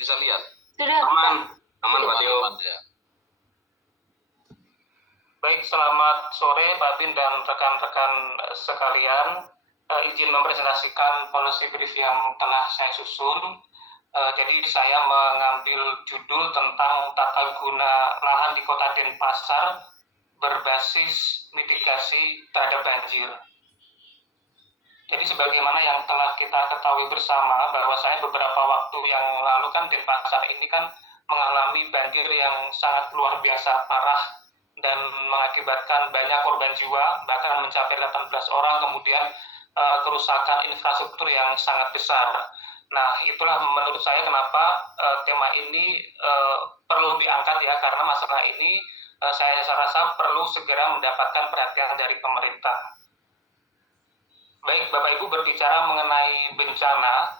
Bisa lihat? Sudah. Aman Pak Tio. Ya. Baik, selamat sore Pak Bin dan rekan-rekan sekalian. Izin mempresentasikan policy brief yang telah saya susun. Jadi saya mengambil judul tentang tata guna lahan di Kota Denpasar berbasis mitigasi terhadap banjir. Jadi sebagaimana yang telah kita ketahui bersama bahwasanya beberapa waktu yang lalu kan Denpasar ini kan mengalami banjir yang sangat luar biasa parah dan mengakibatkan banyak korban jiwa, bahkan mencapai 18 orang, kemudian kerusakan infrastruktur yang sangat besar. Nah, itulah menurut saya kenapa tema ini perlu diangkat ya, karena masalah ini saya rasa perlu segera mendapatkan perhatian dari pemerintah. Baik, Bapak Ibu, berbicara mengenai bencana,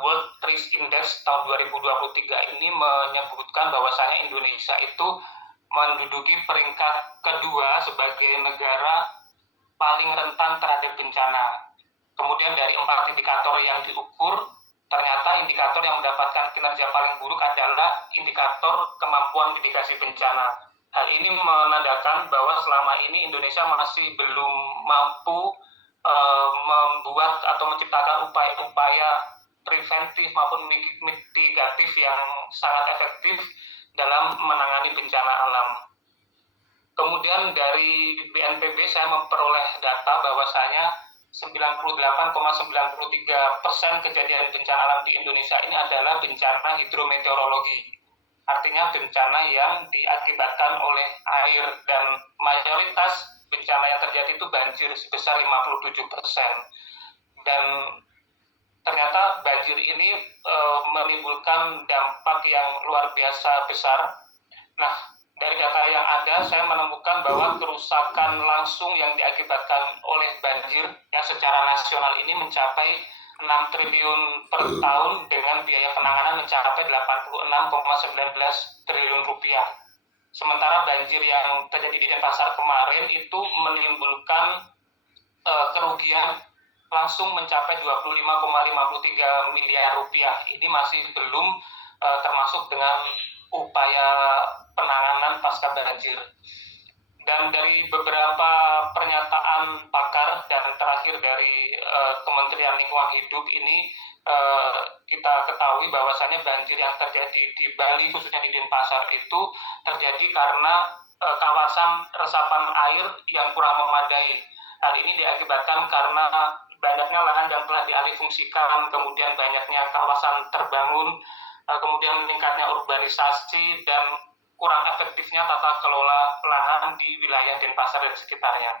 World Risk Index tahun 2023 ini menyebutkan bahwasanya Indonesia itu menduduki peringkat kedua sebagai negara paling rentan terhadap bencana. Kemudian dari 4 indikator yang diukur, ternyata indikator yang mendapatkan kinerja paling buruk adalah indikator kemampuan mitigasi bencana. Hal ini menandakan bahwa selama ini Indonesia masih belum mampu membuat atau menciptakan upaya-upaya preventif maupun mitigatif yang sangat efektif dalam menangani bencana alam. Kemudian dari BNPB saya memperoleh data bahwasanya 98,93% kejadian bencana alam di Indonesia ini adalah bencana hidrometeorologi. Artinya bencana yang diakibatkan oleh air, dan mayoritas bencana yang terjadi itu banjir sebesar 57%. Dan ternyata banjir ini menimbulkan dampak yang luar biasa besar. Nah, dari data yang ada, saya menemukan bahwa kerusakan langsung yang diakibatkan oleh banjir yang secara nasional ini mencapai 6 triliun per tahun dengan biaya penanganan mencapai 86,19 triliun rupiah. Sementara banjir yang terjadi di Denpasar kemarin itu menimbulkan kerugian langsung mencapai 25,53 miliar rupiah. Ini masih belum termasuk dengan upaya penanganan pasca banjir. Dan dari beberapa pernyataan pakar dan terakhir dari Kementerian Lingkungan Hidup ini, kita ketahui bahwasannya banjir yang terjadi di Bali, khususnya di Denpasar, itu terjadi karena kawasan resapan air yang kurang memadai. Hal ini diakibatkan karena banyaknya lahan yang telah dialihfungsikan, kemudian banyaknya kawasan terbangun, kemudian meningkatnya urbanisasi, dan kurang efektifnya tata kelola lahan di wilayah Denpasar dan sekitarnya.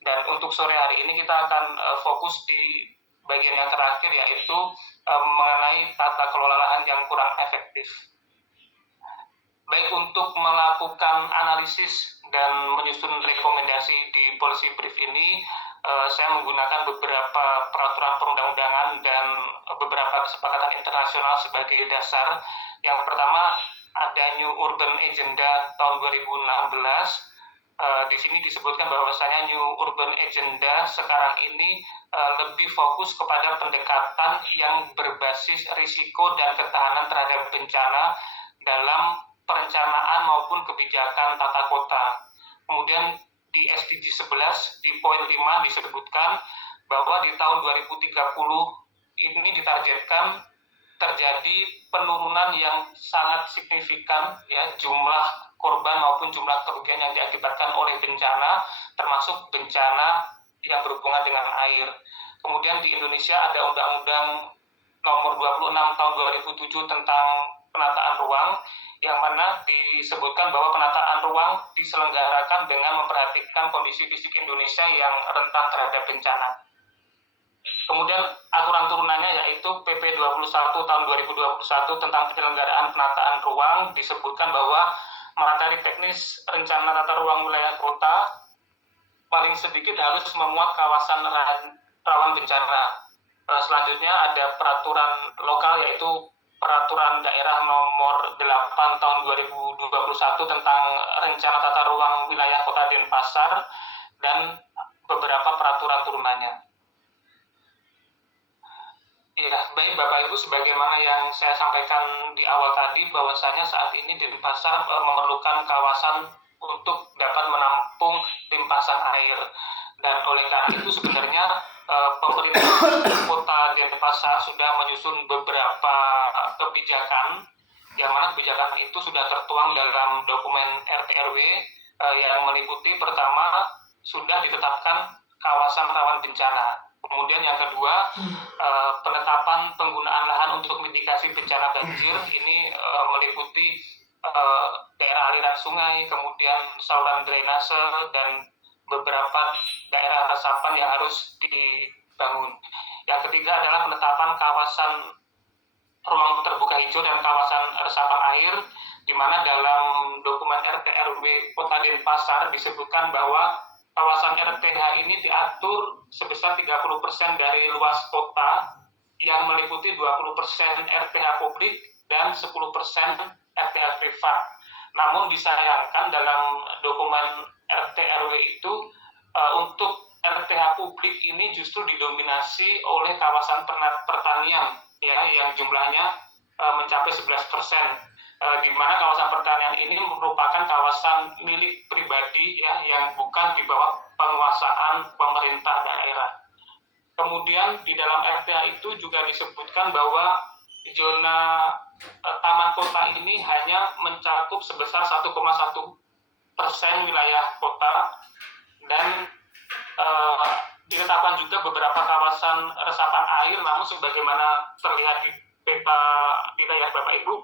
Dan untuk sore hari ini kita akan fokus di bagian yang terakhir, yaitu mengenai tata kelola lahan yang kurang efektif. Baik, untuk melakukan analisis dan menyusun rekomendasi di policy brief ini, saya menggunakan beberapa peraturan perundang-undangan dan beberapa kesepakatan internasional sebagai dasar. Yang pertama, ada New Urban Agenda tahun 2016. Di sini disebutkan bahwasanya New Urban Agenda sekarang ini lebih fokus kepada pendekatan yang berbasis risiko dan ketahanan terhadap bencana dalam perencanaan maupun kebijakan tata kota. Kemudian di SDG 11 di poin 5 disebutkan bahwa di tahun 2030 ini ditargetkan terjadi penurunan yang sangat signifikan ya, jumlah korban maupun jumlah kerugian yang diakibatkan oleh bencana, termasuk bencana yang berhubungan dengan air. Kemudian di Indonesia ada Undang-Undang Nomor 26 tahun 2007 tentang penataan ruang, yang mana disebutkan bahwa penataan ruang diselenggarakan dengan memperhatikan kondisi fisik Indonesia yang rentan terhadap bencana. Kemudian aturan turunannya yaitu PP 21 tahun 2021 tentang penyelenggaraan penataan ruang, disebutkan bahwa materi teknis rencana tata ruang wilayah kota paling sedikit harus memuat kawasan rawan bencana. Selanjutnya ada peraturan lokal, yaitu peraturan daerah nomor 8 tahun 2021 tentang rencana tata ruang wilayah kota Denpasar dan beberapa peraturan turunannya. Ya, baik Bapak Ibu, sebagaimana yang saya sampaikan di awal tadi, bahwasanya saat ini Denpasar memerlukan kawasan untuk dapat menampung limpasan air. Dan oleh karena itu sebenarnya pemerintah kota Denpasar sudah menyusun beberapa kebijakan, yang mana kebijakan itu sudah tertuang dalam dokumen RT/RW yang meliputi pertama sudah ditetapkan kawasan rawan bencana. Kemudian yang kedua, penetapan penggunaan lahan untuk mitigasi bencana banjir ini meliputi daerah aliran sungai, kemudian saluran drainase, dan beberapa daerah resapan yang harus dibangun. Yang ketiga adalah penetapan kawasan ruang terbuka hijau dan kawasan resapan air, di mana dalam dokumen RT/RW Kota Denpasar disebutkan bahwa kawasan RTH ini diatur sebesar 30% dari luas kota, yang meliputi 20% RTH publik dan 10% RTH privat. Namun disayangkan dalam dokumen RT/RW itu untuk RTH publik ini justru didominasi oleh kawasan pertanian, ya, yang jumlahnya mencapai 11%. Di mana kawasan pertanian ini merupakan kawasan milik pribadi, ya, yang bukan di bawah penguasaan pemerintah daerah. Kemudian di dalam RTA itu juga disebutkan bahwa zona taman kota ini hanya mencakup sebesar 1,1% wilayah kota, dan ditetapkan juga beberapa kawasan resapan air, namun sebagaimana terlihat di peta wilayah Bapak Ibu,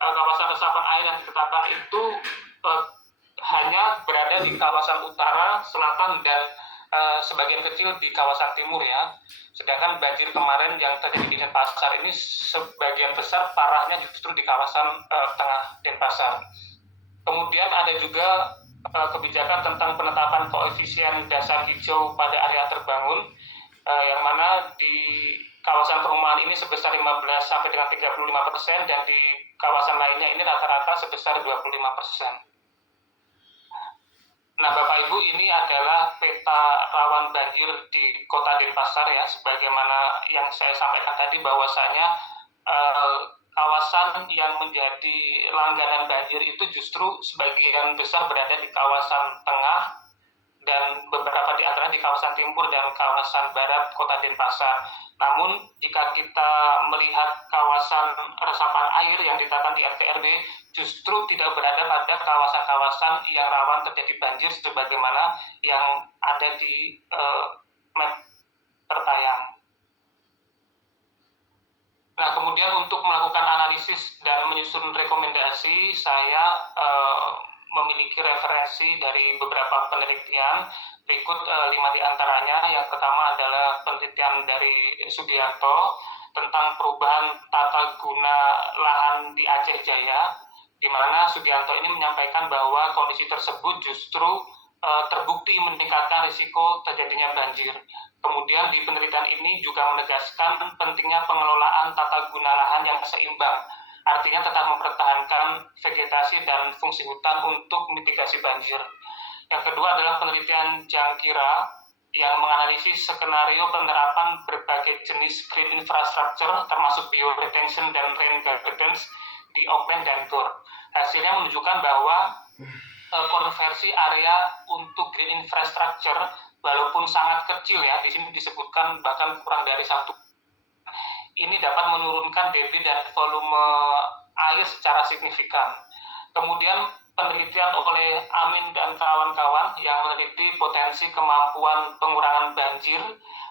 kawasan resapan air yang ditetapkan itu hanya berada di kawasan utara, selatan, dan sebagian kecil di kawasan timur, ya. Sedangkan banjir kemarin yang terjadi di Denpasar ini sebagian besar parahnya justru di kawasan tengah Denpasar. Kemudian ada juga kebijakan tentang penetapan koefisien dasar hijau pada area terbangun, yang mana di kawasan perumahan ini sebesar 15 sampai dengan 35%, dan di kawasan lainnya ini rata-rata sebesar 25%. Nah, Bapak Ibu, ini adalah peta rawan banjir di Kota Denpasar, ya, sebagaimana yang saya sampaikan tadi, bahwasanya kawasan yang menjadi langganan banjir itu justru sebagian besar berada di kawasan tengah, dan beberapa di antaranya di kawasan timur dan kawasan barat Kota Denpasar. Namun jika kita melihat kawasan resapan air yang ditetapkan di RT/RW justru tidak berada pada kawasan-kawasan yang rawan terjadi banjir sebagaimana yang ada di map tertayang. Nah, kemudian untuk melakukan analisis dan menyusun rekomendasi, saya memiliki referensi dari beberapa penelitian. Berikut 5 di antaranya. Yang pertama adalah penelitian dari Sugianto tentang perubahan tata guna lahan di Aceh Jaya, di mana Sugianto ini menyampaikan bahwa kondisi tersebut justru terbukti meningkatkan risiko terjadinya banjir. Kemudian di penelitian ini juga menegaskan pentingnya pengelolaan tata guna lahan yang seimbang, artinya tetap mempertahankan vegetasi dan fungsi hutan untuk mitigasi banjir. Yang kedua adalah penelitian Jangkira yang menganalisis skenario penerapan berbagai jenis green infrastructure termasuk bioretention dan rain gardens di Auckland dan Perth. Hasilnya menunjukkan bahwa konversi area untuk green infrastructure walaupun sangat kecil, ya, di sini disebutkan bahkan kurang dari 1, ini dapat menurunkan debit dan volume air secara signifikan. Kemudian penelitian oleh Amin dan kawan-kawan yang meneliti potensi kemampuan pengurangan banjir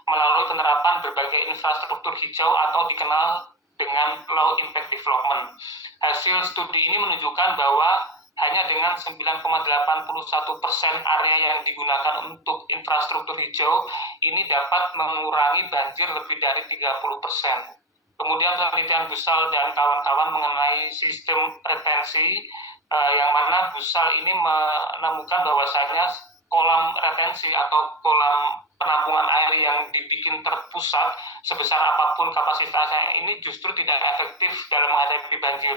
melalui penerapan berbagai infrastruktur hijau atau dikenal dengan low impact development. Hasil studi ini menunjukkan bahwa hanya dengan 9,81% area yang digunakan untuk infrastruktur hijau ini dapat mengurangi banjir lebih dari 30%. Kemudian penelitian Busal dan kawan-kawan mengenai sistem retensi, yang mana Busal ini menemukan bahwasanya kolam retensi atau kolam penampungan air yang dibikin terpusat sebesar apapun kapasitasnya ini justru tidak efektif dalam menghadapi banjir.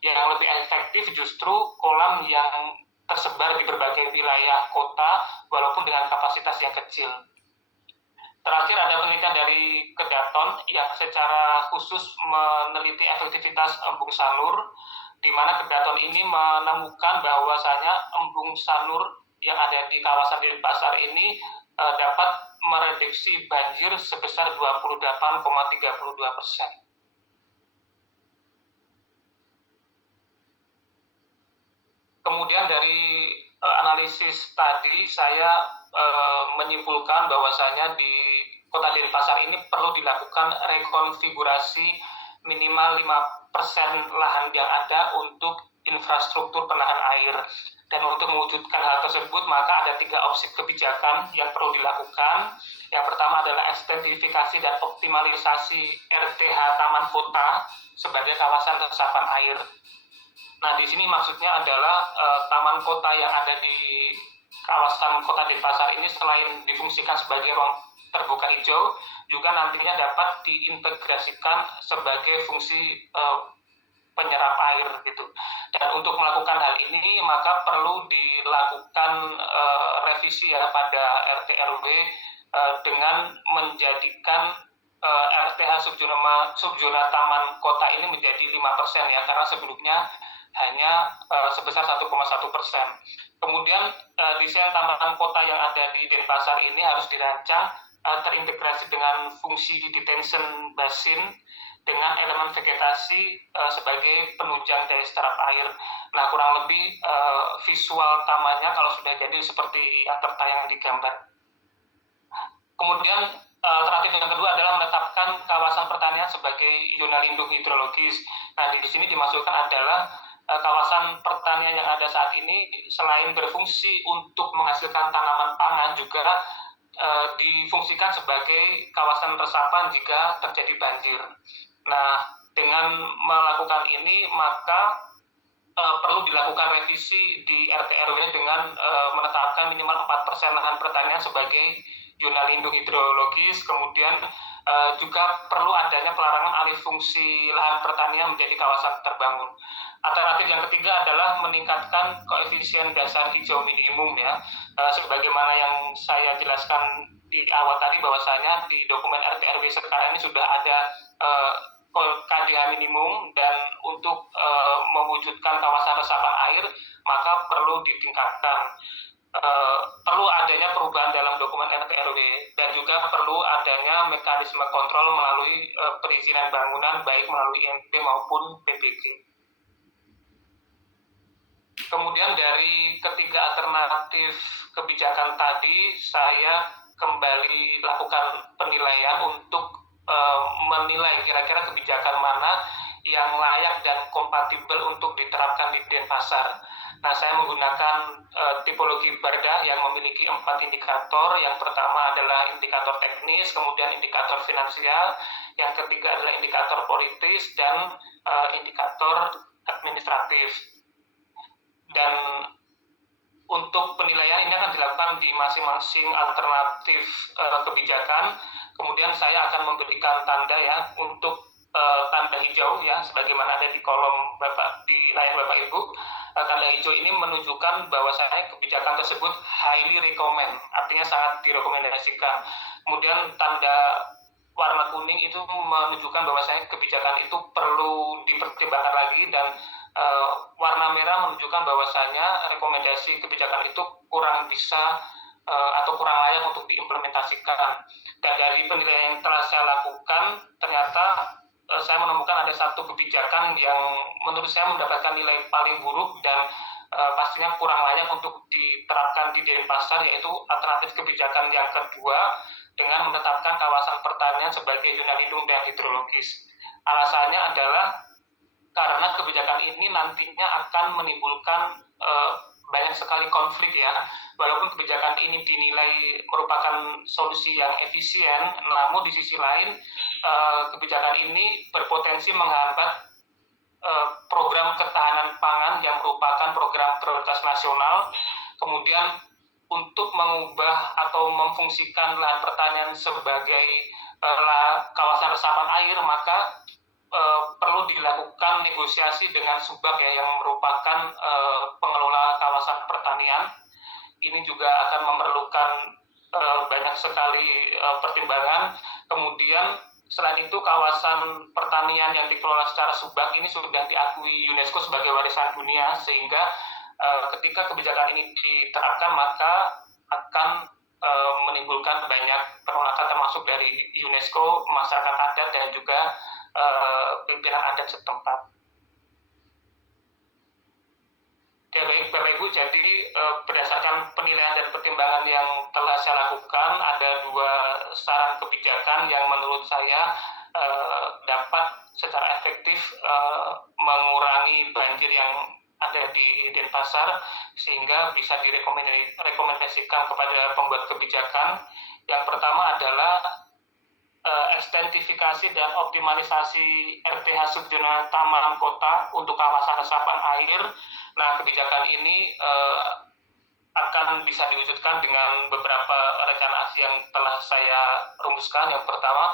Yang lebih efektif justru kolam yang tersebar di berbagai wilayah kota walaupun dengan kapasitas yang kecil. Terakhir ada penelitian dari Kedaton yang secara khusus meneliti efektivitas embung sanur, di mana Kedaton ini menemukan bahwasanya embung sanur yang ada di kawasan Denpasar ini dapat mereduksi banjir sebesar 28,32%. Kemudian dari analisis tadi saya menyimpulkan bahwasanya di Kota Denpasar ini perlu dilakukan rekonfigurasi minimal 5% lahan yang ada untuk infrastruktur penahan air. Dan untuk mewujudkan hal tersebut, maka ada 3 opsi kebijakan yang perlu dilakukan. Yang pertama adalah ekstensifikasi dan optimalisasi RTH Taman Kota sebagai kawasan resapan air. Nah, di sini maksudnya adalah taman kota yang ada di kawasan Kota Denpasar ini selain difungsikan sebagai ruang terbuka hijau, juga nantinya dapat diintegrasikan sebagai fungsi penyerap air gitu. Dan untuk melakukan hal ini maka perlu dilakukan revisi ya pada RT RW dengan menjadikan RTH subzona taman kota ini menjadi 5% ya, karena sebelumnya hanya sebesar 1,1%. Kemudian desain taman kota yang ada di Denpasar ini harus dirancang terintegrasi dengan fungsi detention basin dengan elemen vegetasi sebagai penunjang daya serap air. Nah, kurang lebih visual tamannya kalau sudah jadi seperti yang tertayang di gambar. Kemudian alternatif yang kedua adalah menetapkan kawasan pertanian sebagai zona lindung hidrologis. Nah, di sini dimaksudkan adalah kawasan pertanian yang ada saat ini selain berfungsi untuk menghasilkan tanaman pangan juga difungsikan sebagai kawasan resapan jika terjadi banjir. Nah, dengan melakukan ini maka perlu dilakukan revisi di RT RW dengan menetapkan minimal 4% lahan pertanian sebagai zona lindung hidrologis. Kemudian juga perlu adanya pelarangan alih fungsi lahan pertanian menjadi kawasan terbangun. Alternatif yang ketiga adalah meningkatkan koefisien dasar hijau minimum ya, sebagaimana yang saya jelaskan di awal tadi bahwasanya di dokumen RT RW sekarang ini sudah ada KDH minimum, dan untuk mewujudkan kawasan resapan air maka perlu ditingkatkan. Perlu adanya perubahan dalam dokumen RT RW dan juga perlu adanya mekanisme kontrol melalui perizinan bangunan baik melalui IMP maupun PBG. Kemudian dari ketiga alternatif kebijakan tadi saya kembali lakukan penilaian untuk menilai kira-kira kebijakan mana yang layak dan kompatibel untuk diterapkan di Denpasar. Nah, saya menggunakan tipologi Bardah yang memiliki 4 indikator. Yang pertama adalah indikator teknis, kemudian indikator finansial, yang ketiga adalah indikator politis, dan indikator administratif. Dan untuk penilaian ini akan dilakukan di masing-masing alternatif kebijakan. Kemudian saya akan memberikan tanda ya untuk tanda hijau ya, sebagaimana ada di kolom di layar Bapak Ibu. Tanda hijau ini menunjukkan bahwasanya kebijakan tersebut highly recommend, artinya sangat direkomendasikan. Kemudian tanda warna kuning itu menunjukkan bahwasanya kebijakan itu perlu dipertimbangkan lagi, dan warna merah menunjukkan bahwasanya rekomendasi kebijakan itu kurang bisa atau kurang layak untuk diimplementasikan. Dan dari penilaian yang telah saya lakukan, ternyata saya menemukan ada satu kebijakan yang menurut saya mendapatkan nilai paling buruk dan pastinya kurang layak untuk diterapkan di Denpasar, yaitu alternatif kebijakan yang kedua dengan menetapkan kawasan pertanian sebagai zona lindung dan hidrologis. Alasannya adalah karena kebijakan ini nantinya akan menimbulkan banyak sekali konflik ya. Walaupun kebijakan ini dinilai merupakan solusi yang efisien, namun di sisi lain kebijakan ini berpotensi menghambat program ketahanan pangan yang merupakan program prioritas nasional. Kemudian untuk mengubah atau memfungsikan lahan pertanian sebagai kawasan resapan air, maka perlu dilakukan negosiasi dengan Subag ya, yang merupakan pengelola kawasan pertanian. Ini juga akan memerlukan banyak sekali pertimbangan. Kemudian selain itu kawasan pertanian yang dikelola secara subak ini sudah diakui UNESCO sebagai warisan dunia, sehingga ketika kebijakan ini diterapkan maka akan menimbulkan banyak penolakan termasuk dari UNESCO, masyarakat adat dan juga pimpinan adat setempat. Ya baik Bapak Ibu, jadi berdasarkan penilaian dan pertimbangan yang telah saya lakukan, ada 2 saran kebijakan yang menurut saya dapat secara efektif mengurangi banjir yang ada di Denpasar sehingga bisa direkomendasikan kepada pembuat kebijakan. Yang pertama adalah ekstensifikasi dan optimalisasi RTH Subzona Taman Kota untuk kawasan resapan air. Nah, kebijakan ini akan bisa diwujudkan dengan beberapa rencana aksi yang telah saya rumuskan. Yang pertama,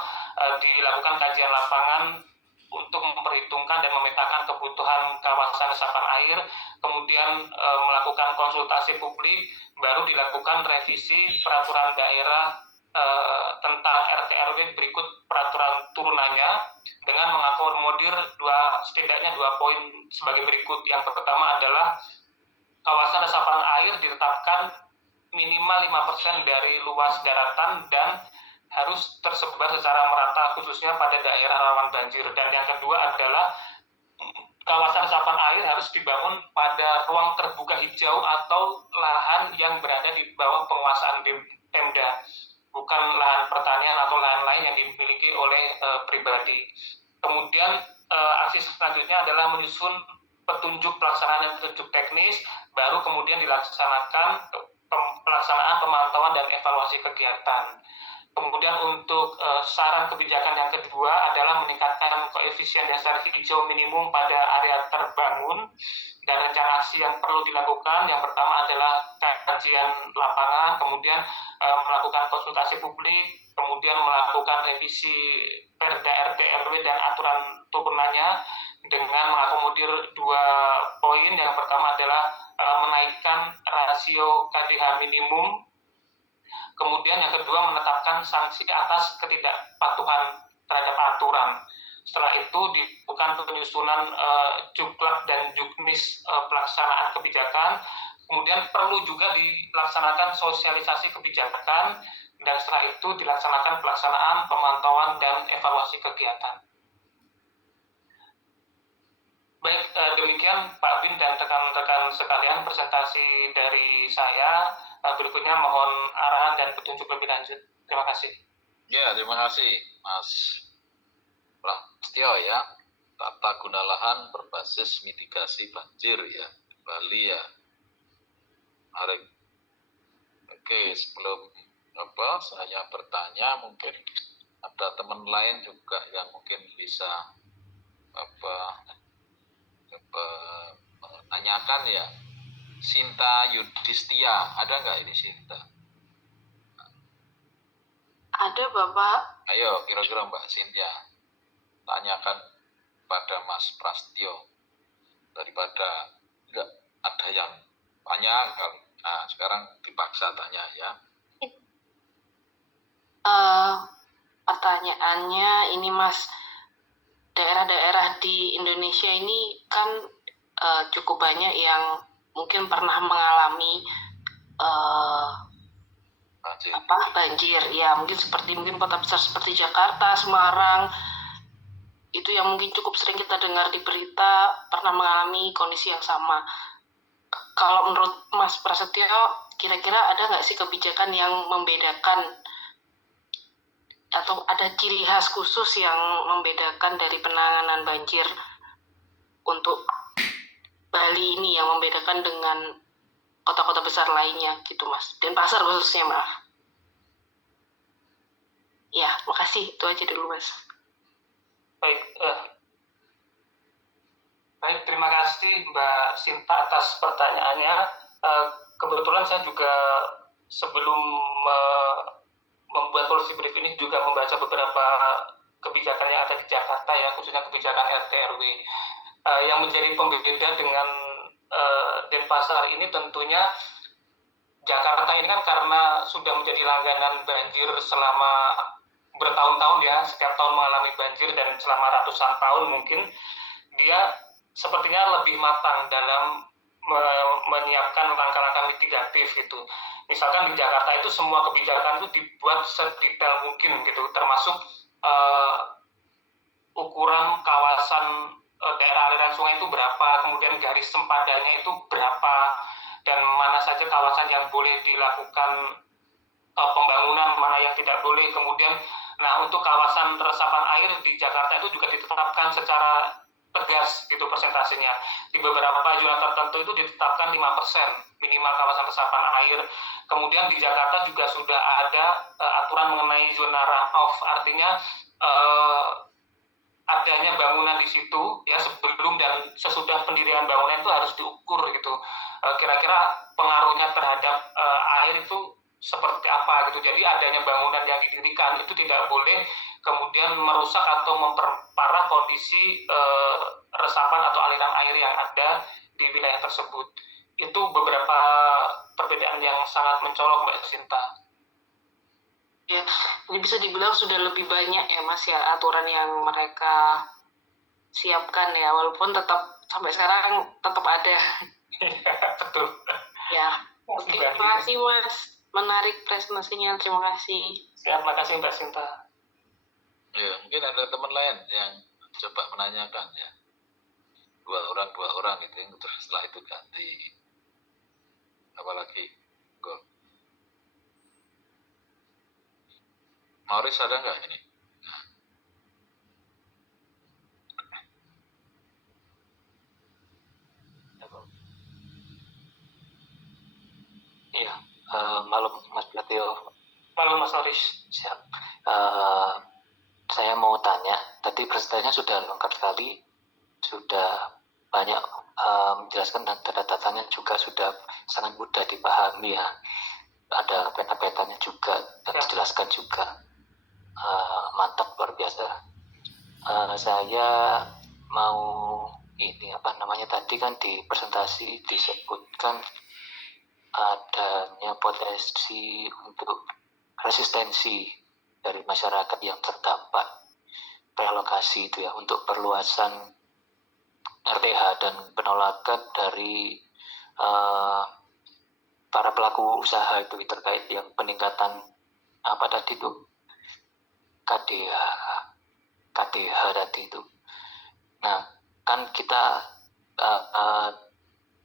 dilakukan kajian lapangan untuk memperhitungkan dan memetakan kebutuhan kawasan resapan air, kemudian melakukan konsultasi publik, baru dilakukan revisi peraturan daerah tentang RT/RW berikut peraturan turunannya dengan mengakomodir setidaknya 2 poin sebagai berikut. Yang pertama adalah kawasan resapan air ditetapkan minimal 5% dari luas daratan dan harus tersebar secara merata khususnya pada daerah rawan banjir. Dan yang kedua adalah kawasan resapan air harus dibangun pada ruang terbuka hijau atau lahan yang berada di bawah penguasaan Pemda, bukan lahan pertanian atau lahan lain yang dimiliki oleh pribadi. Kemudian aksi selanjutnya adalah menyusun petunjuk pelaksanaan dan petunjuk teknis, baru kemudian dilaksanakan pelaksanaan pemantauan dan evaluasi kegiatan. Kemudian untuk saran kebijakan yang kedua adalah meningkatkan koefisien dasar hijau minimum pada area terbangun, dan rencana aksi yang perlu dilakukan yang pertama adalah kajian lapangan, kemudian melakukan konsultasi publik, kemudian melakukan revisi Perda RT/RW dan aturan turunannya dengan mengakomodir 2 poin. Yang pertama adalah menaikkan rasio KDH minimum. Kemudian yang kedua menetapkan sanksi atas ketidakpatuhan terhadap aturan. Setelah itu dilakukan penyusunan juklak dan juknis pelaksanaan kebijakan. Kemudian perlu juga dilaksanakan sosialisasi kebijakan, dan setelah itu dilaksanakan pelaksanaan, pemantauan, dan evaluasi kegiatan. Baik, demikian Pak Bin dan rekan-rekan sekalian presentasi dari saya. Berikutnya mohon arahan dan petunjuk lebih lanjut. Terima kasih. Ya, terima kasih Mas Prasetyo ya. Tata guna lahan berbasis mitigasi banjir ya, Bali ya. Menarik. Oke, sebelum saya bertanya, mungkin ada teman lain juga yang mungkin bisa menanyakan ya. Sinta Yudhistia, ada nggak ini Sinta? Ada Bapak. Ayo, kira-kira Mbak Sinta tanyakan pada Mas Prasetyo, daripada nggak ada yang tanya kali. Nah, sekarang dipaksa tanya ya. Pertanyaannya ini Mas, daerah-daerah di Indonesia ini kan cukup banyak yang mungkin pernah mengalami banjir ya, mungkin kota besar seperti Jakarta, Semarang itu yang mungkin cukup sering kita dengar di berita pernah mengalami kondisi yang sama. Kalau menurut Mas Prasetyo, kira-kira ada nggak sih kebijakan yang membedakan atau ada ciri khas khusus yang membedakan dari penanganan banjir untuk Bali ini yang membedakan dengan kota-kota besar lainnya gitu Mas, Denpasar khususnya maaf. Ya, makasih, itu aja dulu Mas. Baik, terima kasih Mbak Sinta atas pertanyaannya. Kebetulan saya juga sebelum membuat policy brief ini juga membaca beberapa kebijakan yang ada di Jakarta ya, khususnya kebijakan RT/RW. Yang menjadi pembeda dengan Denpasar ini tentunya Jakarta ini kan karena sudah menjadi langganan banjir selama bertahun-tahun ya, setiap tahun mengalami banjir dan selama ratusan tahun mungkin, dia sepertinya lebih matang dalam menyiapkan langkah-langkah mitigatif gitu. Misalkan di Jakarta itu semua kebijakan itu dibuat sedetail mungkin gitu, termasuk ukuran kawasan daerah aliran sungai itu berapa, kemudian garis sempadannya itu berapa, dan mana saja kawasan yang boleh dilakukan pembangunan, mana yang tidak boleh. Kemudian, nah untuk kawasan resapan air di Jakarta itu juga ditetapkan secara tegas gitu persentasenya. Di beberapa zona tertentu itu ditetapkan 5% minimal kawasan resapan air. Kemudian di Jakarta juga sudah ada aturan mengenai zona runoff, artinya adanya bangunan di situ ya sebelum dan sesudah pendirian bangunan itu harus diukur gitu. Kira-kira pengaruhnya terhadap air itu seperti apa gitu. Jadi adanya bangunan yang didirikan itu tidak boleh kemudian merusak atau memperparah kondisi resapan atau aliran air yang ada di wilayah tersebut. Itu beberapa perbedaan yang sangat mencolok, Mbak Sinta. Ya, ini bisa dibilang sudah lebih banyak ya Mas ya aturan yang mereka siapkan ya, walaupun tetap sampai sekarang tetap ada. Betul. Ya, oke, terima kasih Mas. Menarik presentasinya, terima kasih. Siap, makasih Mbak Sinta. Ya, mungkin ada teman lain yang coba menanyakan ya. Dua orang gitu, terus setelah itu ganti. Apalagi gol. Mauris ada nggak ini? Iya, malam Mas Platio. Malam Mas Noris. Siap. Saya mau tanya, tadi presentasinya sudah lengkap sekali, sudah banyak menjelaskan dan data-datanya juga sudah sangat mudah dipahami ya. Ada peta-petanya juga dan dijelaskan juga. Mantap, luar biasa. Saya mau ini tadi kan di presentasi disebutkan adanya potensi untuk resistensi dari masyarakat yang terdampak relokasi itu ya, untuk perluasan RTH dan penolakan dari para pelaku usaha itu terkait yang peningkatan tadi itu KDH tadi itu. Nah, kan kita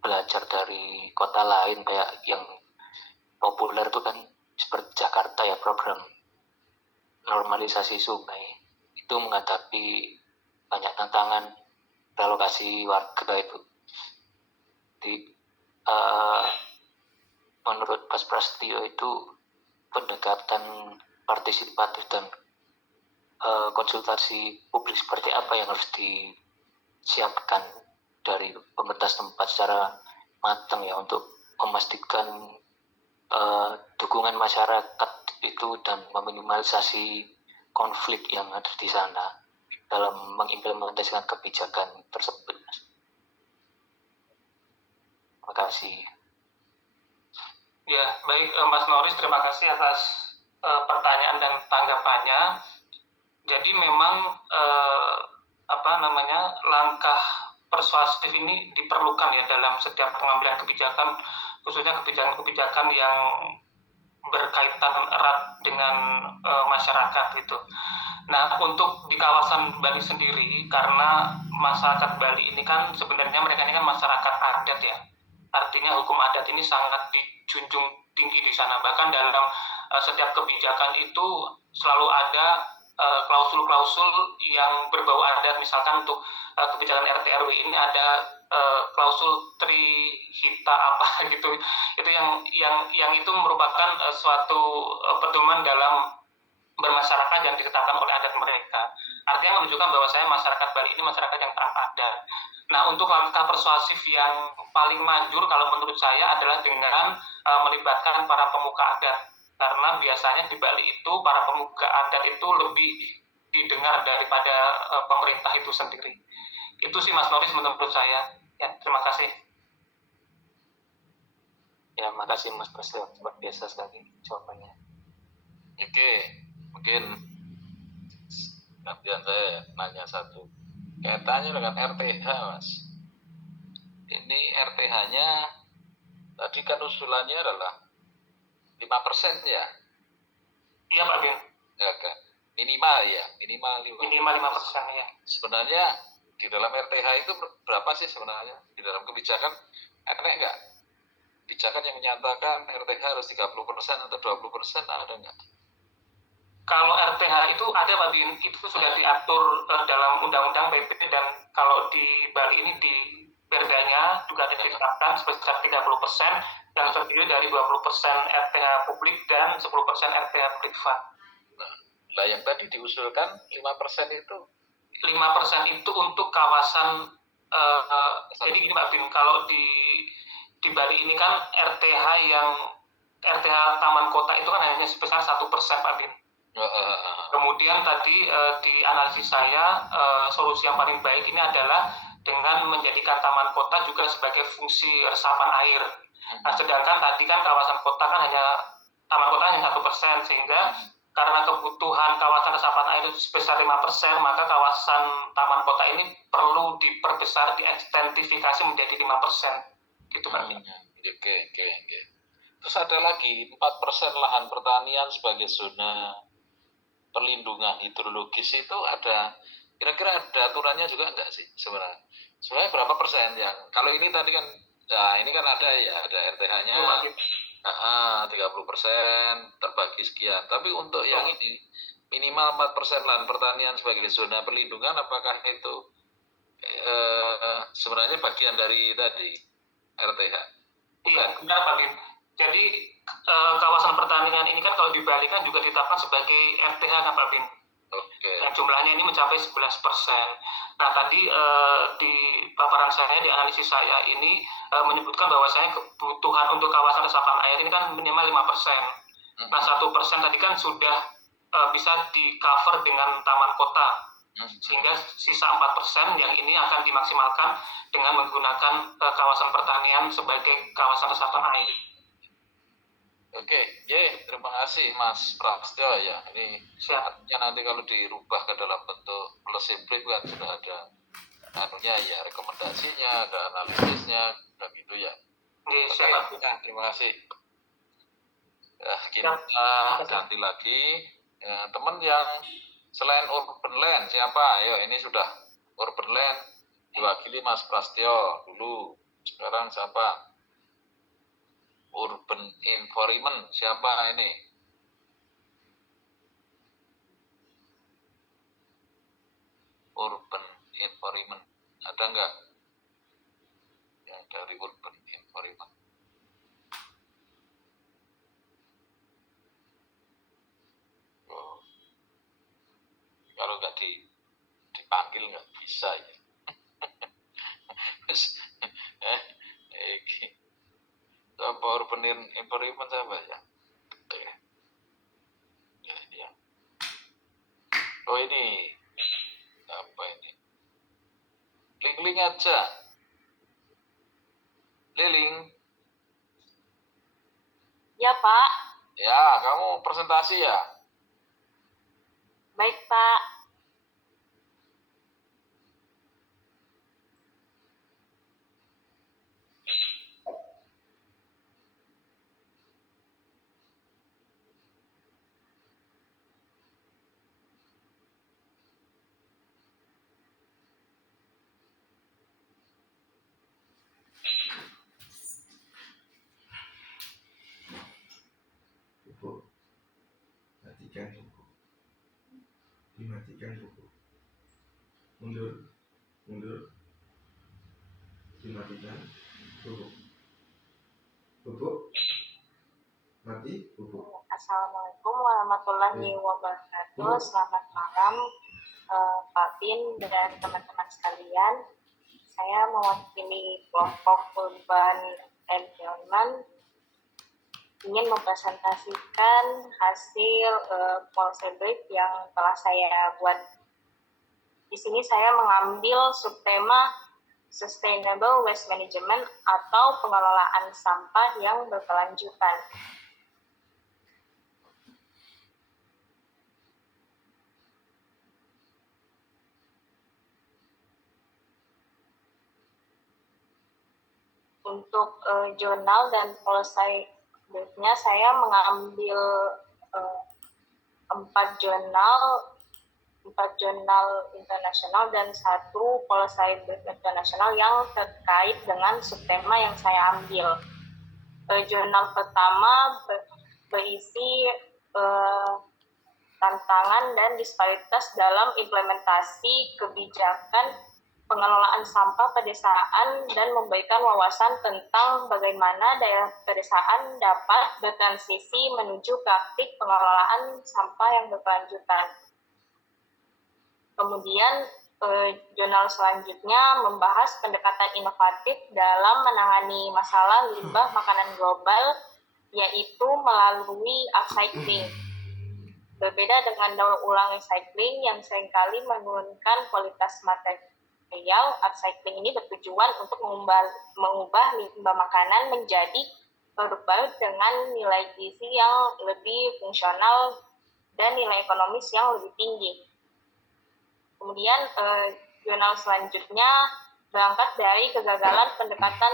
belajar dari kota lain kayak yang populer itu kan seperti Jakarta ya, program normalisasi sungai itu menghadapi banyak tantangan relokasi warga itu. Menurut Mas Prastio itu pendekatan partisipatif dan konsultasi publik seperti apa yang harus disiapkan dari pemerintah setempat secara matang ya, untuk memastikan dukungan masyarakat itu dan meminimalisasi konflik yang ada di sana dalam mengimplementasikan kebijakan tersebut. Terima kasih. Ya, baik Mas Noris, terima kasih atas pertanyaan dan tanggapannya. Jadi memang langkah persuasif ini diperlukan ya dalam setiap pengambilan kebijakan, khususnya kebijakan-kebijakan yang berkaitan erat dengan masyarakat gitu. Nah, untuk di kawasan Bali sendiri, karena masyarakat Bali ini kan sebenarnya mereka ini kan masyarakat adat ya. Artinya hukum adat ini sangat dijunjung tinggi di sana. Bahkan dalam setiap kebijakan itu selalu ada klausul-klausul yang berbau adat. Misalkan untuk kebijakan RT RW ini ada klausul trihita apa gitu. Itu yang itu merupakan suatu pedoman dalam bermasyarakat yang ditetapkan oleh adat mereka. Artinya menunjukkan bahwa masyarakat Bali ini masyarakat yang taat adat. Nah, untuk langkah persuasif yang paling manjur kalau menurut saya adalah dengan melibatkan para pemuka adat. Karena biasanya di Bali itu para pemuka adat itu lebih didengar daripada pemerintah itu sendiri. Itu sih Mas Noris menurut saya. Ya, terima kasih. Ya, makasih Mas Prasetyo, luar biasa sekali jawabannya. Oke, mungkin gantian saya nanya satu. Kaitannya dengan RTH, Mas. Ini RTH-nya tadi kan usulannya adalah 5% ya? Iya Pak Bin, Ya kan? Minimal ya, minimal 5%. minimal 5% ya. Sebenarnya di dalam RTH itu berapa sih sebenarnya? Di dalam kebijakan ada nggak? Kebijakan yang menyatakan RTH harus 30% atau 20% ada nggak? Kalau RTH itu ada Pak Bin, itu sudah diatur dalam Undang-Undang PP, dan kalau di Bali ini di Perdanya juga ditetapkan sebesar 30% yang terdiri dari 20% RTH publik dan 10% RTH privat. Nah, yang tadi diusulkan 5% itu 5% itu untuk kawasan jadi gini Pak Bin, kalau di Bali ini kan RTH Taman Kota itu kan hanya sebesar 1% Pak Bin. Kemudian tadi di analisis saya solusi yang paling baik ini adalah dengan menjadikan taman kota juga sebagai fungsi resapan air. Nah, sedangkan tadi kan kawasan kota kan taman kota hanya 1%, sehingga karena kebutuhan kawasan resapan air itu sebesar 5%, maka kawasan taman kota ini perlu diperbesar, diekstensifikasi menjadi 5%. Gitu Pak. Oke. Terus ada lagi 4% lahan pertanian sebagai zona perlindungan hidrologis itu ada, kira-kira ada aturannya juga enggak sih sebenarnya? Sebenarnya berapa persen yang kalau ini tadi kan, nah ini kan ada ya, ada RTH-nya 30% terbagi sekian. Tapi untuk yang ini minimal 4% lahan pertanian sebagai zona perlindungan, apakah itu sebenarnya bagian dari tadi RTH? Iya, benar Pak Bim. Jadi kawasan pertanian ini kan kalau di Bali kan juga ditetapkan sebagai RTH kan Pak Bim. Oke. Yang jumlahnya ini mencapai 11%. Nah tadi di paparan saya, di analisis saya ini menyebutkan bahwasanya kebutuhan untuk kawasan resapan air ini kan minimal 5%. Nah 1% tadi kan sudah bisa di cover dengan taman kota, sehingga sisa 4% yang ini akan dimaksimalkan dengan menggunakan kawasan pertanian sebagai kawasan resapan air. Oke, terima kasih Mas Prasetyo ya. Ini artinya nanti kalau dirubah ke dalam bentuk plus simplit kan sudah ada anunya ya, rekomendasinya, ada analisisnya, dan gitu ya. Oke, terima kasih. Kita ganti lagi. Teman yang selain urban land siapa? Ayo, ini sudah urban land diwakili Mas Prasetyo dulu. Sekarang siapa? Urban environment siapa ini? Urban environment ada nggak yang dari urban environment? Oh. Kalau nggak dipanggil nggak bisa ya. Apa urban environment apa ya? Ya ini ya. Oh ini apa ini? Link aja. Liling. Ya Pak. Ya, kamu presentasi ya? Baik Pak. Dimatikan buku. Mundur, dimatikan buku. Mati buku. Assalamualaikum warahmatullahi wabarakatuh. Selamat malam Pak Bin dan teman-teman sekalian. Saya mewakili kelompok Urban Environment ingin mempresentasikan hasil policy brief yang telah saya buat. Di sini saya mengambil subtema Sustainable Waste Management atau pengelolaan sampah yang berkelanjutan. Untuk jurnal dan policy briefnya, saya mengambil 4 jurnal internasional dan 1 policy brief internasional yang terkait dengan subtema yang saya ambil. Jurnal pertama berisi tantangan dan disparitas dalam implementasi kebijakan pengelolaan sampah pedesaan dan memberikan wawasan tentang bagaimana daerah pedesaan dapat bertransisi menuju praktik pengelolaan sampah yang berkelanjutan. Kemudian jurnal selanjutnya membahas pendekatan inovatif dalam menangani masalah limbah makanan global, yaitu melalui upcycling. Berbeda dengan daur ulang recycling yang seringkali menurunkan kualitas material, upcycling ini bertujuan untuk mengubah limbah makanan menjadi produk baru dengan nilai gizi yang lebih fungsional dan nilai ekonomis yang lebih tinggi. Kemudian jurnal selanjutnya berangkat dari kegagalan pendekatan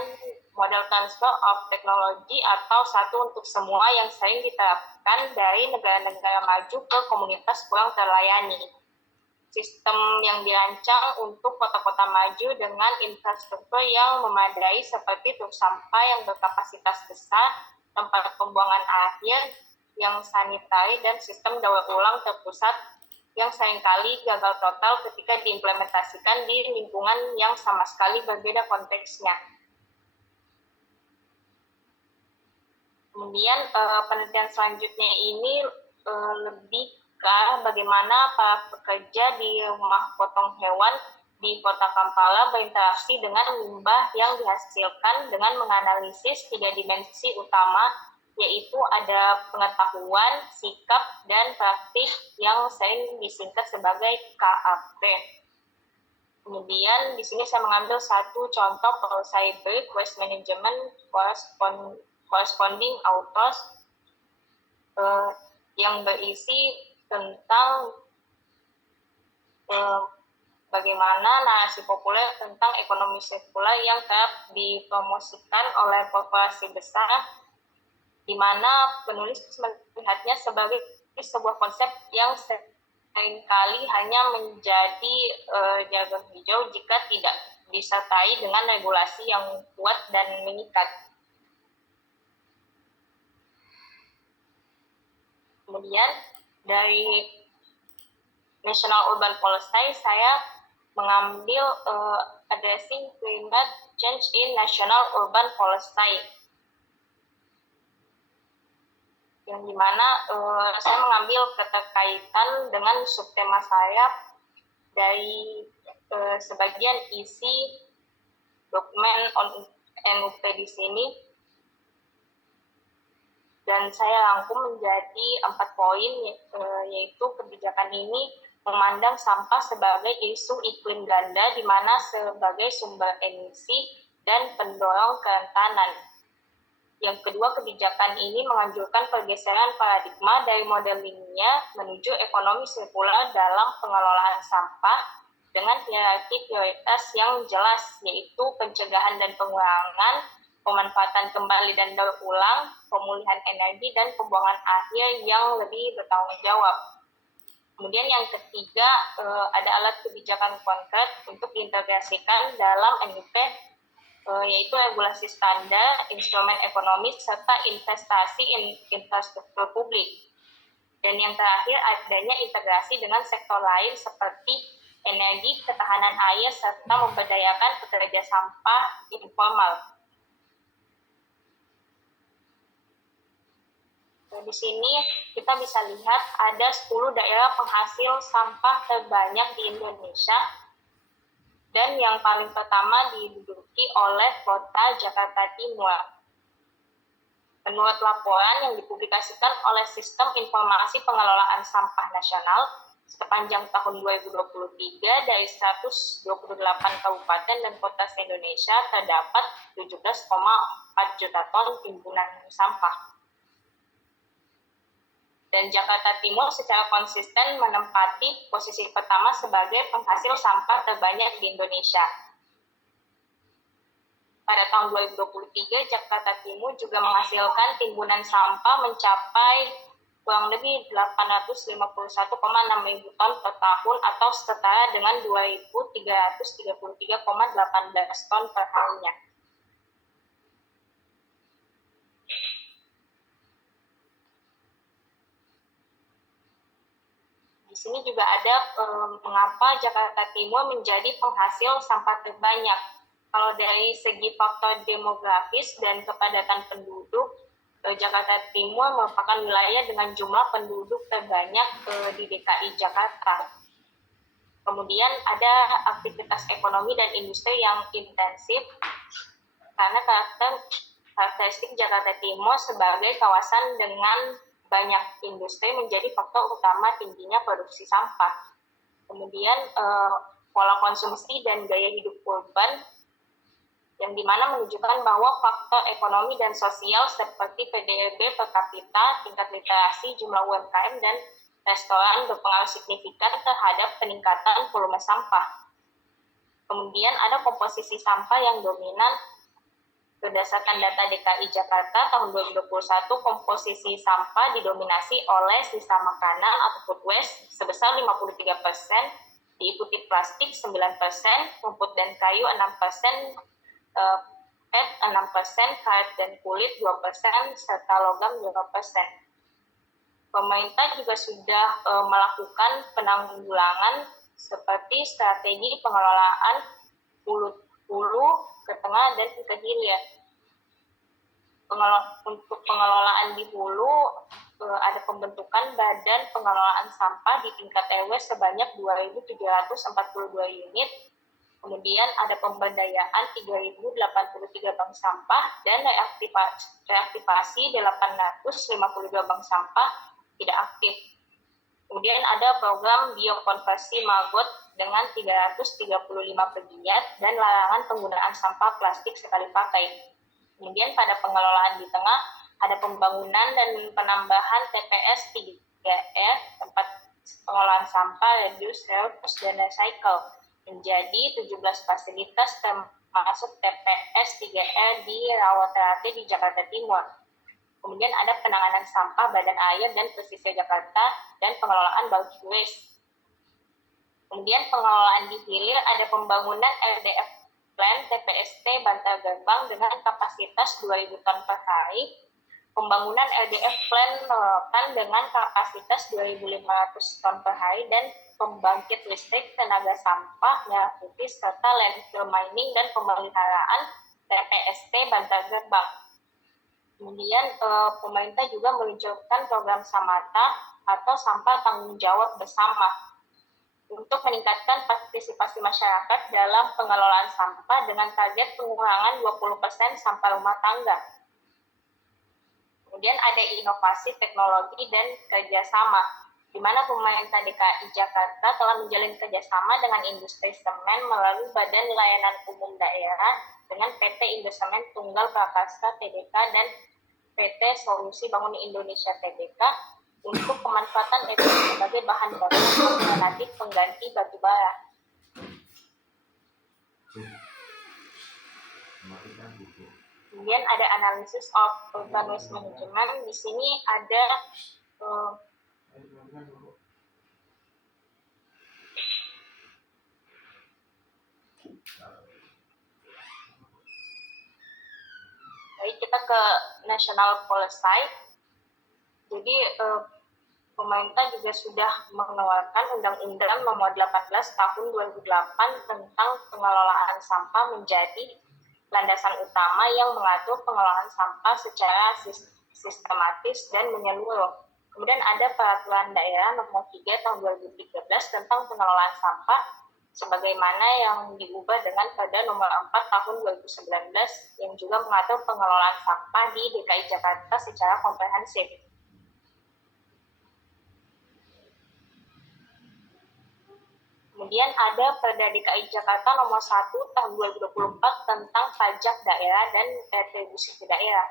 model transfer of technology atau satu untuk semua yang sering diterapkan dari negara-negara maju ke komunitas kurang terlayani. Sistem yang dirancang untuk kota-kota maju dengan infrastruktur yang memadai seperti truk sampah yang berkapasitas besar, tempat pembuangan akhir yang sanitari, dan sistem daur ulang terpusat yang seringkali gagal total ketika diimplementasikan di lingkungan yang sama sekali berbeda konteksnya. Kemudian penelitian selanjutnya ini lebih ke bagaimana para pekerja di rumah potong hewan di kota Kampala berinteraksi dengan limbah yang dihasilkan dengan menganalisis 3 dimensi utama, yaitu ada pengetahuan, sikap, dan praktik yang sering disingkat sebagai KAP. Kemudian di sini saya mengambil 1 contoh policy brief waste management corresponding authors yang berisi tentang bagaimana narasi populer tentang ekonomi sirkular yang kerap dipromosikan oleh korporasi besar, di mana penulis melihatnya sebagai sebuah konsep yang seringkali hanya menjadi jargon hijau jika tidak disertai dengan regulasi yang kuat dan mengikat. Kemudian dari National Urban Policy, saya mengambil Addressing Climate Change in National Urban Policy, yang dimana saya mengambil keterkaitan dengan subtema saya dari sebagian isi dokumen NUP di sini, dan saya rangkum menjadi 4 poin, yaitu kebijakan ini memandang sampah sebagai isu iklim ganda, di mana sebagai sumber emisi dan pendorong kerentanan. Yang kedua, kebijakan ini menganjurkan pergeseran paradigma dari model linear menuju ekonomi sirkular dalam pengelolaan sampah dengan hierarki prioritas yang jelas, yaitu pencegahan dan pengurangan, pemanfaatan kembali dan daur ulang, pemulihan energi, dan pembuangan akhir yang lebih bertanggung jawab. Kemudian yang ketiga, ada alat kebijakan konkret untuk diintegrasikan dalam NUP, yaitu regulasi standar, instrumen ekonomis, serta investasi infrastruktur publik. Dan yang terakhir, adanya integrasi dengan sektor lain seperti energi, ketahanan air, serta memberdayakan pekerja sampah informal. Di sini kita bisa lihat ada 10 daerah penghasil sampah terbanyak di Indonesia, dan yang paling pertama diduduki oleh kota Jakarta Timur. Menurut laporan yang dipublikasikan oleh Sistem Informasi Pengelolaan Sampah Nasional, Sepanjang tahun 2023 dari 128 kabupaten dan kota se-Indonesia terdapat 17,4 juta ton timbunan sampah. Dan Jakarta Timur secara konsisten menempati posisi pertama sebagai penghasil sampah terbanyak di Indonesia. Pada tahun 2023, Jakarta Timur juga menghasilkan timbunan sampah mencapai kurang lebih 851,6 ribu ton per tahun atau setara dengan 2.333,18 ton per harinya. Di sini juga ada mengapa Jakarta Timur menjadi penghasil sampah terbanyak. Kalau dari segi faktor demografis dan kepadatan penduduk, Jakarta Timur merupakan wilayah dengan jumlah penduduk terbanyak di DKI Jakarta. Kemudian ada aktivitas ekonomi dan industri yang intensif karena karakteristik Jakarta Timur sebagai kawasan dengan banyak industri menjadi faktor utama tingginya produksi sampah. Kemudian pola konsumsi dan gaya hidup urban yang dimana menunjukkan bahwa faktor ekonomi dan sosial seperti PDB per kapita, tingkat literasi, jumlah UMKM, dan restoran berpengaruh signifikan terhadap peningkatan volume sampah. Kemudian ada komposisi sampah yang dominan. Berdasarkan data DKI Jakarta tahun 2021, komposisi sampah didominasi oleh sisa makanan atau food waste sebesar 53%, diikuti plastik 9%, rumput dan kayu 6%, PET 6%, karet dan kulit 2%, serta logam 2%. Pemerintah juga sudah melakukan penanggulangan seperti strategi pengelolaan hulu ke tengah dan ke hilir. Untuk pengelolaan di hulu ada pembentukan badan pengelolaan sampah di tingkat RW sebanyak 2.742 unit. Kemudian ada pemberdayaan 3.083 bank sampah dan reaktivasi 852 bank sampah tidak aktif. Kemudian ada program biokonversi Magot dengan 335 pegiat dan larangan penggunaan sampah plastik sekali pakai. Kemudian pada pengelolaan di tengah ada pembangunan dan penambahan TPS 3R, tempat pengolahan sampah, reduce, reuse, dan recycle, menjadi 17 fasilitas termasuk TPS 3R di Rawajati di Jakarta Timur. Kemudian ada penanganan sampah badan air dan pesisir Jakarta dan pengelolaan bulk waste. Kemudian pengelolaan di hilir ada pembangunan RDF Plan TPST Bantar Gebang dengan kapasitas 2.000 ton per hari. Pembangunan RDF Plan Melokan dengan kapasitas 2.500 ton per hari dan pembangkit listrik tenaga sampah merah putih serta landfill mining dan pemeliharaan TPST Bantar Gebang. Kemudian pemerintah juga meluncurkan program Samata atau sampah tanggung jawab bersama untuk meningkatkan partisipasi masyarakat dalam pengelolaan sampah dengan target pengurangan 20% sampah rumah tangga. Kemudian ada inovasi teknologi dan kerjasama, di mana pemerintah DKI Jakarta telah menjalin kerjasama dengan industri semen melalui Badan Layanan Umum Daerah dengan PT Indosemen Tunggal Prakarsa Tbk dan PT Solusi Bangun Indonesia Tbk untuk pemanfaatan EPS sebagai bahan baku alternatif pengganti batu bara. Kemudian ada analysis of urban waste management. Di sini ada baik, kita ke national policy. Jadi pemerintah juga sudah mengeluarkan Undang-Undang Nomor 18 Tahun 2008 tentang pengelolaan sampah menjadi landasan utama yang mengatur pengelolaan sampah secara sistematis dan menyeluruh. Kemudian ada Peraturan Daerah Nomor 3 Tahun 2013 tentang pengelolaan sampah sebagaimana yang diubah dengan Perda Nomor 4 Tahun 2019 yang juga mengatur pengelolaan sampah di DKI Jakarta secara komprehensif. Kemudian ada Perda DKI Jakarta nomor 1 tahun 2024 tentang pajak daerah dan retribusi ke daerah,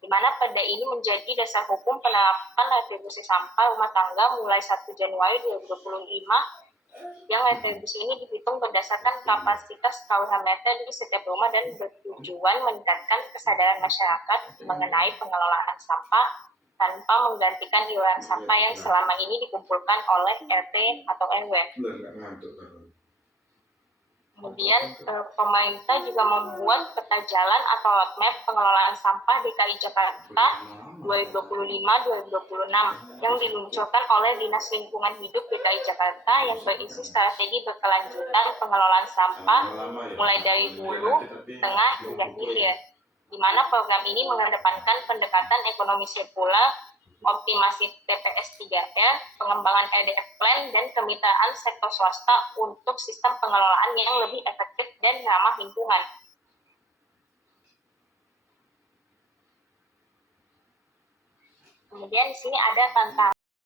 di mana perda ini menjadi dasar hukum penerapan retribusi sampah rumah tangga mulai 1 Januari 2025, yang retribusi ini dihitung berdasarkan kapasitas KWH meter di setiap rumah dan bertujuan meningkatkan kesadaran masyarakat mengenai pengelolaan sampah tanpa menggantikan iuran sampah yang selama ini dikumpulkan oleh RT atau RW. Kemudian pemerintah juga membuat peta jalan atau roadmap pengelolaan sampah DKI Jakarta 2025-2026 yang diluncurkan oleh Dinas Lingkungan Hidup DKI Jakarta yang berisi strategi berkelanjutan pengelolaan sampah mulai dari hulu, tengah, hingga hilir, di mana program ini mengedepankan pendekatan ekonomi sirkular, optimasi TPS 3R, pengembangan RDF Plan, dan kemitraan sektor swasta untuk sistem pengelolaan yang lebih efektif dan ramah lingkungan. Kemudian di sini ada tantangan